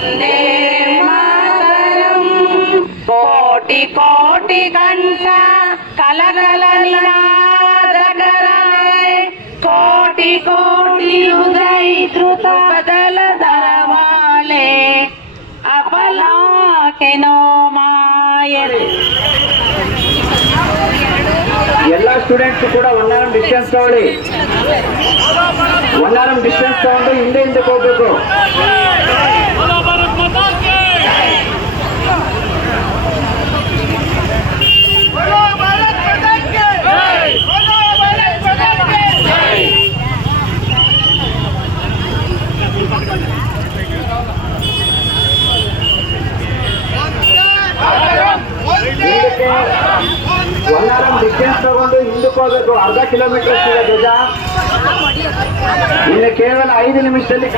వందే మాతరం కోటి కోటి గంట కలకలనాదకరమే కోటి కోటి ఉదయ ధృత బదల ధరవాలే అపలాకెనో ಮಾಯರೆ ಎಲ್ಲ ಸ್ಟೂಡೆಂಟ್ಸ್ ಕೂಡ ಒಂದಾರಂ ಡಿಸ್ಟೆನ್ಸ್ ತಗೊಳ್ಳಿ ಒಂದಾರಂ ಡಿಸ್ಟೆನ್ಸ್ ತಗೊಂಡು ಹಿಂದೆ ಹಿಂದಕ್ಕೆ ಹೋಗ್ಬೇಕು ಒಳ್ಳಾರಂ ಡಿಸ್ಟೆನ್ಸ್ ತಗೊಂಡು ಹಿಂದಕ್ಕೋಗ್ಬೇಕು ಅರ್ಧ ಕಿಲೋಮೀಟರ್ ಇದೆ ಧ್ವಜ ಇನ್ನು ಕೇವಲ ಐದು ನಿಮಿಷದಲ್ಲಿ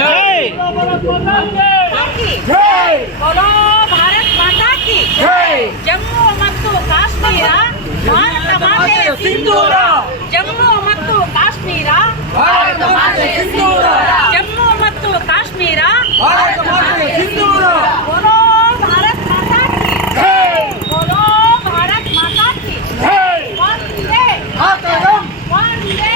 ಜೈ ಜೈ ಜಮ್ಮು ಮತ್ತು ಕಾಶ್ಮೀರ ಭಾರತ ಮಾತೆಯ ಸಿಂಧೂರ ಜಮ್ಮು ಮತ್ತು ಕಾಶ್ಮೀರ ಭಾರತ ಮಾತೆಯ ಸಿಂಧೂರ ಜಮ್ಮು ಮತ್ತು ಕಾಶ್ಮೀರ ಭಾರತ ಮಾತೆಯ ಸಿಂಧೂರ बोलो भारत माता की बोलो भारत माता की ವಂದೇ ವಂದೇ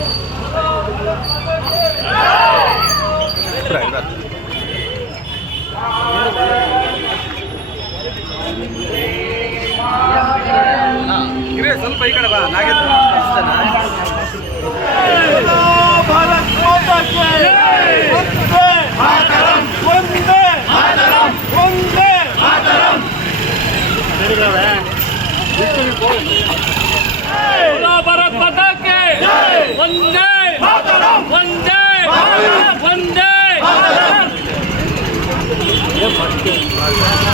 ಸ್ವಲ್ಪ ಈ ಕಡೆ ಬಾ ನಾಗೇಂದ್ರ Valeu.